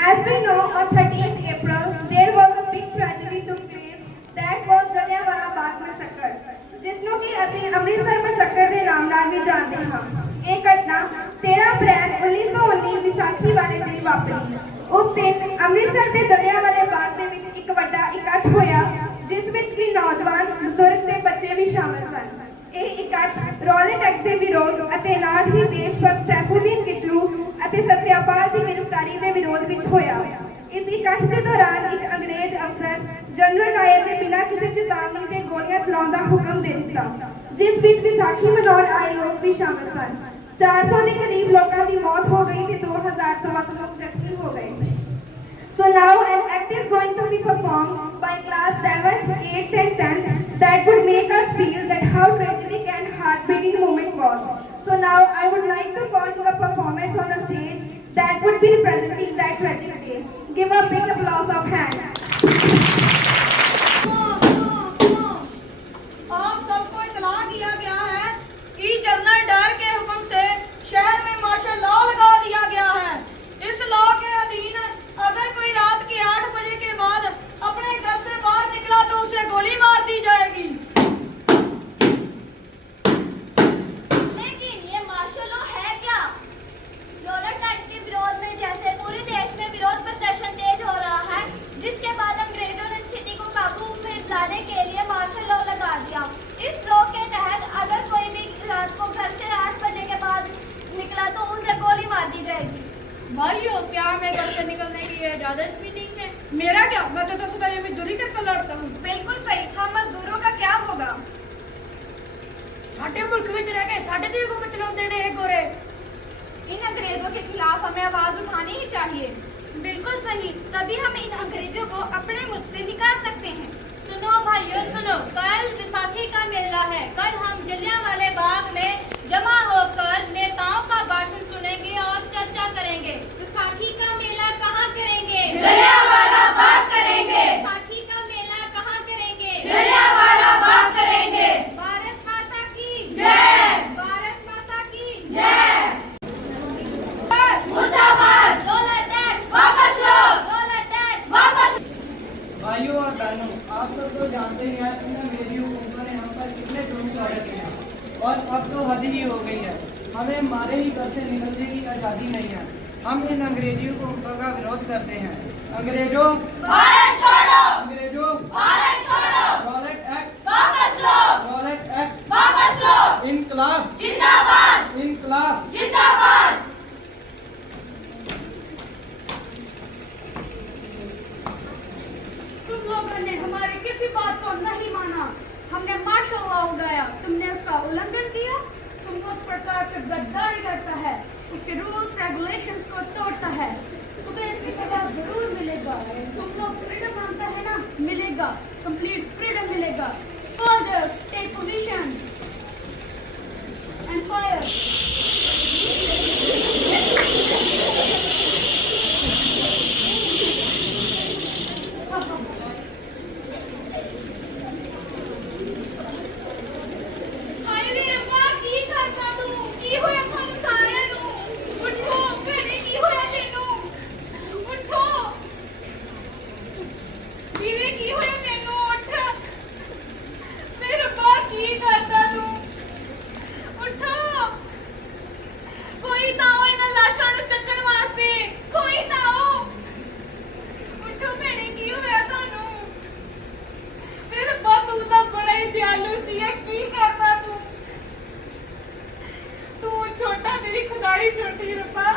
As we know, on 30th April, there was a big tragedy took place that was Jallianwala Bagh massacre, जिसनों की ਅਸੀਂ ਅੰਮ੍ਰਿਤਸਰ ਮੈਸੇਕਰ ਦੇ ਨਾਮ ਨਾਲ ਵੀ ਜਾਣਦੇ ਹਾਂ। ਇਹ ਘਟਨਾ 13 ਅਪ੍ਰੈਲ 1919 ਵਿਸਾਖੀ ਵਾਲੇ ਦਿਨ ਵਾਪਰੀ। ਉਸ ਦਿਨ ਅੰਮ੍ਰਿਤਸਰ ਦੇ ਜਲਿਆਂਵਾਲੇ ਬਾਗ ਦੇ ਵਿੱਚ ਇੱਕ ਵੱਡਾ ਇਕੱਠ ਹੋਇਆ, ਜਿਸ ਵਿੱਚ ਕਿ ਨੌਜਵਾਨ, ਬਜ਼ੁਰਗ ਤੇ ਬੱਚੇ ਵੀ ਸ਼ਾਮਲ ਸਨ। ਇਹ ਇਕੱਠ ਰੌਲਟ ਐਕਟ ਦੇ ਵਿਰੋਧ ਅਤੇ ਨਾਲ ਹੀ ਦੇਸ਼ ਭਗਤ ਸੈਫੂਦੀਨ ਕਿਚਲੂ ਅਤੇ ਸਤਿਆਪਾਲ ਦੀ ਗ੍ਰਿਫਤਾਰੀ ਦੇ ਵਿਰੋਧ ਵਿੱਚ ਹੋਇਆ। इस इकट्ठ के दौरान एक अंग्रेज अफसर जनरल डायर ने बिना किसी चेतावनी के गोलियां चलाने का हुक्म दे दिता, जिस बीच विसाखी मनाने आए लोग भी शामिल सन। 400 के करीब लोगों की मौत हो गई थी, 2000 तो वक्त लोग जख्मी हो गए। So now an act is going to be performed by class 7th, 8th and 10th that would make us feel that how tragic and heartbreaking moment was. So now I would like to call to the performance on the stage that would be representing that tragic day. Give a big applause of hands. आप सबको इत्तला किया गया है कि general Dyer के हुक्म से शहर में मार्शल लॉ लगा दिया गया है। इस लॉ के अधीन अगर कोई रात के 8 बजे के बाद अपने घर से बाहर निकला तो उसे गोली मार दी जाएगी। लेकिन ये मार्शल लॉ है क्या? रॉलट एक्ट के विरोध में जैसे पूरे देश में विरोध प्रदर्शन तेज हो रहा है, जिसके बाद अंग्रेजों ने स्थिति को काबू में लाने के लिए मार्शल लॉ लगा दिया। इस लॉ के तहत अगर कोई भी रात को घर से 8 बजे के बाद निकला तो उसे गोली मार दी जाएगी। भाइयों, क्या हमें घर से निकलने की इजाजत भी नहीं है? मेरा क्या, मैं तो 10 बजे मजदूरी करके लौटता हूँ। बिल्कुल सही। हम मजदूरों का क्या होगा? साडे मुल्क में रह के साडे दी हुकूमत चलाते हैं गोरे। इन अंग्रेजों के खिलाफ हमें आवाज उठानी ही चाहिए। बिल्कुल सही, तभी हम इन अंग्रेजों को अपने मुल्क से निकाल सकते हैं। सुनो भाइयों सुनो, कल विसाखी का मेला है। कल हम जलियांवाले बाग में जमा होकर नेताओं का भाषण सुनेंगे और चर्चा करेंगे। विसाखी का मेला कहाँ करेंगे? जलियांवाला बाग करेंगे। विसाखी का मेला कहाँ करेंगे? जलियांवाला बाग करेंगे। भारत माता की जय। भारत माता की जय। मुर्दाबाद। डॉलर टैक्स वापस लो। डॉलर टैक्स वापस। भाइयों और बहनों, आप सब तो जानते ही हैं इन अंग्रेजी हुकूमतों ने हम पर कितने जुल्म कर रखे हैं और अब तो हद ही हो गई है। हमें हमारे ही घर से निकलने की आज़ादी नहीं है। हम इन अंग्रेजी हुकूमतों का विरोध करते हैं। अंग्रेजों, भारत छोड़ो। अंग्रेजों, भारत छोड़ो। रॉलेट एक्ट वापस लो। रॉलेट एक्ट वापस लो। इनकलाब जिंदाबाद। इनकलाब। जिंदाबाद। तुम लोगों ने हमारी किसी बात को नहीं माना। हमने मार्शल लॉ उगाया, तुमने उसका उल्लंघन किया। तुम लोग सरकार से गद्दारी करता है, उसके रूल्स रेगुलेशंस को तोड़ता है। तुम्हें इसकी सजा जरूर मिलेगा। तुम लोग फ्रीडम मांगता है ना, मिलेगा, कंप्लीट फ्रीडम मिलेगा। Soldiers take position and fire. छोटी रब्बा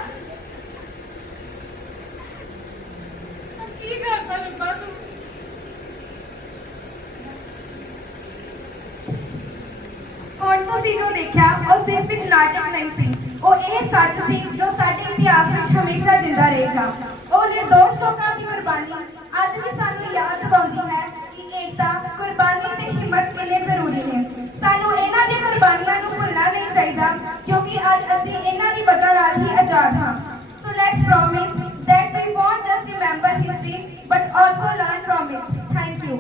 की करता रब्बा तू। ਹੁਣ ਤੁਸੀਂ ਜੋ ਦੇਖਿਆ ਉਹ ਸਿਰਫ ਇੱਕ ਨਾਟਕ ਨਹੀਂ ਸੀ, ਉਹ ਇਹ ਸੱਚ ਸੀ ਜੋ ਸਾਡੇ ਇਤਿਹਾਸ ਵਿੱਚ ਹਮੇਸ਼ਾ ਜ਼ਿੰਦਾ ਰਹੇਗਾ। ਉਹ ਨਿਰਦੋਸ਼ ਲੋਕਾਂ ਦੀ ਕੁਰਬਾਨੀ ਅੱਜ ਵੀ ਸਾਨੂੰ ਯਾਦ ਦਿਵਾਉਂਦੀ ਹੈ ਕਿ ਏਕਤਾ, ਕੁਰਬਾਨੀ ਤੇ ਹਿੰਮਤ ਕਿੰਨੇ ਜ਼ਰੂਰੀ ਨੇ। ਸਾਨੂੰ ਇਹਨਾਂ ਦੀ ਕੁਰਬਾਨੀਆਂ ਨੂੰ ਭੁੱਲਣਾ ਨਹੀਂ ਚਾਹੀਦਾ, ਕਿਉਂਕਿ ਅੱਜ ਅਸੀਂ ਇਹਨਾਂ ਦੀ ਵਜ੍ਹਾ ਨਾਲ ਹੀ ਆਜ਼ਾਦ ਹਾਂ। So let's promise that we won't just remember history but also learn from it. Thank you.